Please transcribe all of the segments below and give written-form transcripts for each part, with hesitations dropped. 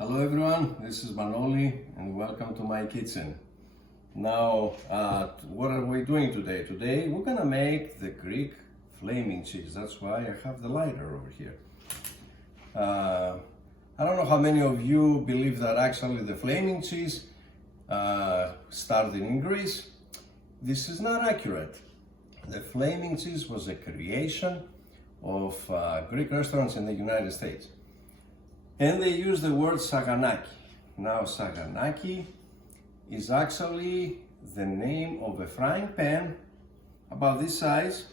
Hello everyone, this is Manoli and welcome to my kitchen. Now, what are we doing today? Today we're gonna make the Greek flaming cheese. That's why I have the lighter over here. I don't know how many of you believe that actually the flaming cheese started in Greece. This is not accurate. The flaming cheese was a creation of Greek restaurants in the United States. And they use the word Saganaki. Now, Saganaki is actually the name of a frying pan about this size,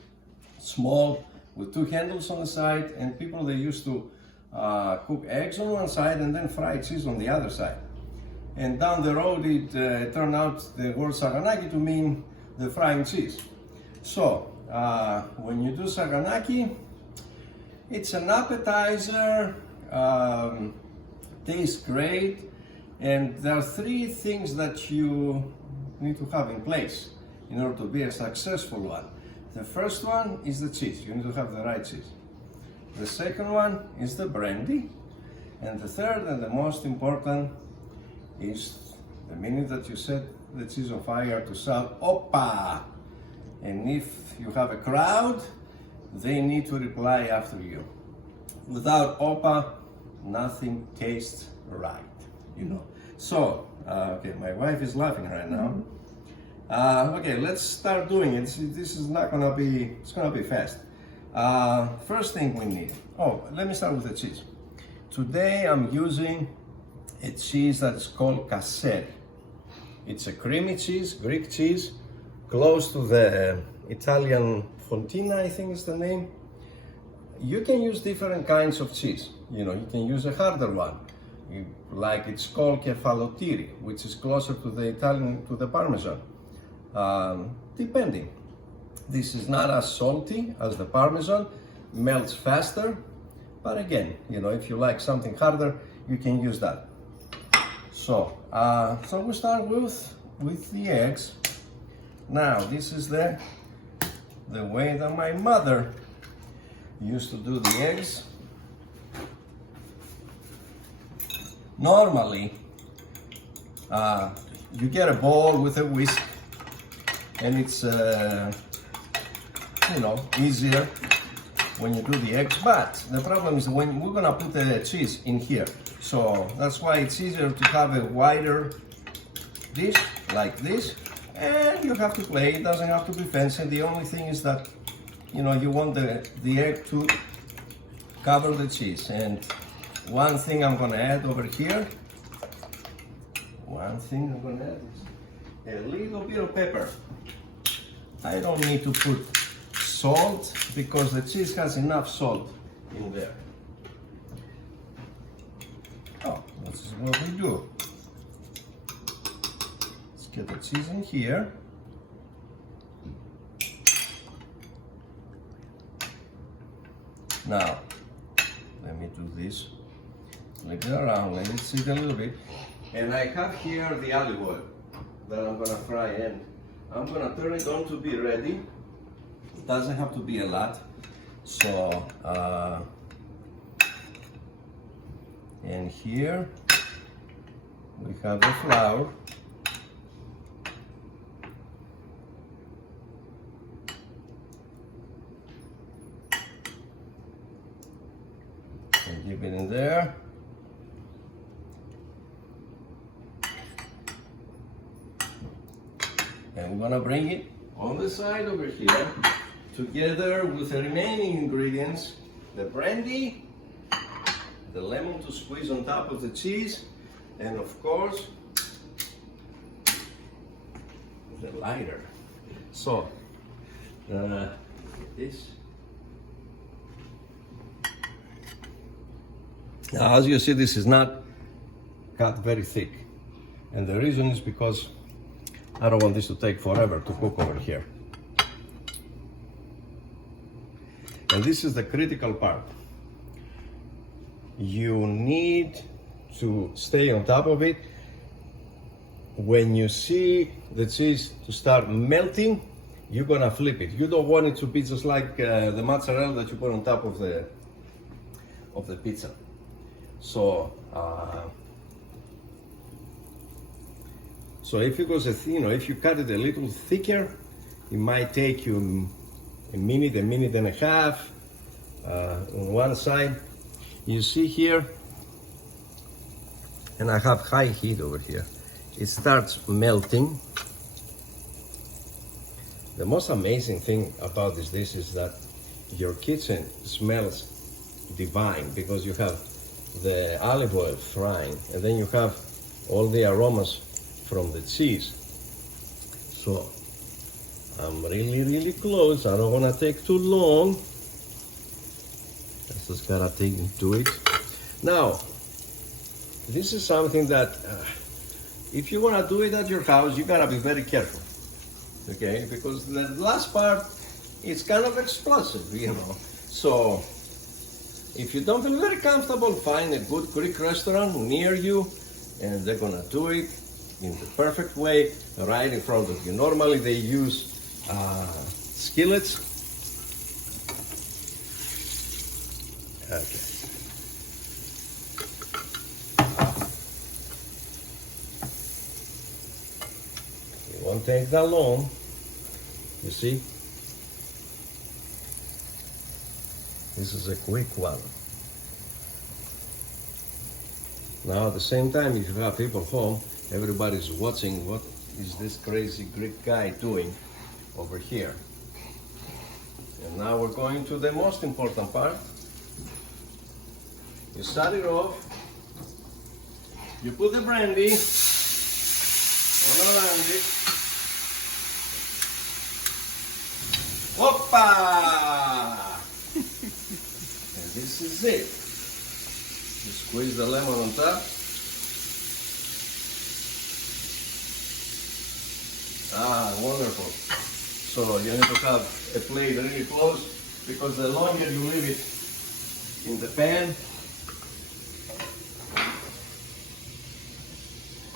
small, with two handles on the side, and people they used to cook eggs on one side and then fry cheese on the other side. And down the road it turned out the word Saganaki to mean the frying cheese. So, when you do Saganaki, it's an appetizer, tastes great, and there are three things that you need to have in place in order to be a successful one. The first one is the cheese. You need to have the right cheese. The second one is the brandy, and the third and the most important is the minute that you set the cheese on fire to shout "Opa!" And if you have a crowd, they need to reply after you. Without "Opa," nothing tastes right, you know. So, okay, my wife is laughing right now. Okay, let's start doing it. This is not gonna be, it's gonna be fast. First thing we need, let me start with the cheese. Today I'm using a cheese that's called Caseri. It's a creamy cheese, Greek cheese, close to the Italian Fontina, I think is the name. You can use different kinds of cheese. You know, you can use a harder one, like it's called kefalotiri, which is closer to the Italian, to the Parmesan, depending. This is not as salty as the Parmesan, melts faster, but again, you know, if you like something harder, you can use that. So, so we start with the eggs. Now, this is the way that my mother used to do the eggs. Normally, you get a bowl with a whisk, and it's you know, easier when you do the eggs. But the problem is when we're gonna put the cheese in here, so that's why it's easier to have a wider dish like this, and you have to play. It doesn't have to be fancy. The only thing is that, you know, you want the egg to cover the cheese. And one thing I'm gonna add over here, is a little bit of pepper. I don't need to put salt because the cheese has enough salt in there. Oh, this is what we do. Let's get the cheese in here. Now, let me do this. Flip it around, let it sit a little bit. And I have here the olive oil that I'm gonna fry in. I'm gonna turn it on to be ready. It doesn't have to be a lot. So, and here we have the flour. And dip it in there. And we're gonna bring it on the side over here, together with the remaining ingredients, the brandy, the lemon to squeeze on top of the cheese, and of course, the lighter. So, this. Now, as you see, this is not cut very thick. And the reason is because I don't want this to take forever to cook over here. And this is the critical part. You need to stay on top of it. When you see the cheese to start melting, you're gonna flip it. You don't want it to be just like the mozzarella that you put on top of the pizza. So So if it was if you cut it a little thicker, it might take you a minute and a half on one side. You see here, and I have high heat over here. It starts melting. The most amazing thing about this dish is that your kitchen smells divine because you have the olive oil frying and then you have all the aromas from the cheese. So I'm really close. I don't want to take too long. I just gotta take into it. Now, this is something that if you want to do it at your house, you gotta be very careful, okay? Because the last part is kind of explosive, So if you don't feel very comfortable, find a good Greek restaurant near you, and they're gonna do it in the perfect way, right in front of you. Normally they use skillets. Okay. It won't take that long. You see? This is a quick one. Now at the same time, if you have people home, everybody's watching what is this crazy Greek guy doing over here. And now we're going to the most important part. You start it off, you put the brandy all around it. Hoppa! And this is it. You squeeze the lemon on top. Ah, wonderful. So you need to have a plate really close because the longer you leave it in the pan,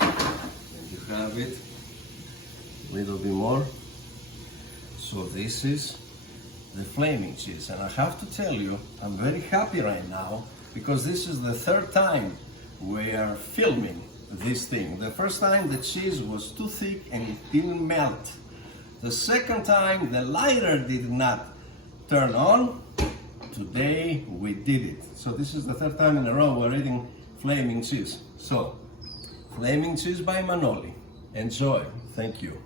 and you have it a little bit more. So this is the flaming cheese, and I have to tell you, I'm very happy right now because this is the third time we are filming this thing. The first time the cheese was too thick and it didn't melt. The second time the lighter did not turn on. Today we did it. So this is the third time in a row we're eating flaming cheese. So, flaming cheese by Manoli. Enjoy. Thank you.